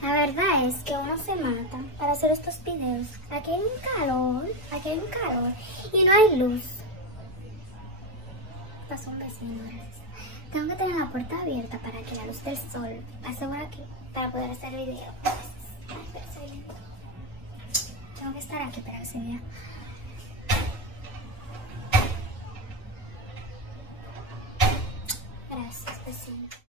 La verdad es que uno se mata para hacer estos videos. Aquí hay un calor y no hay luz. Pasó un vecino, gracias. Tengo que tener la puerta abierta para que la luz del sol pase por aquí para poder hacer el video. Ay, pero soy lento. Tengo que estar aquí para que se vea. Gracias, vecino.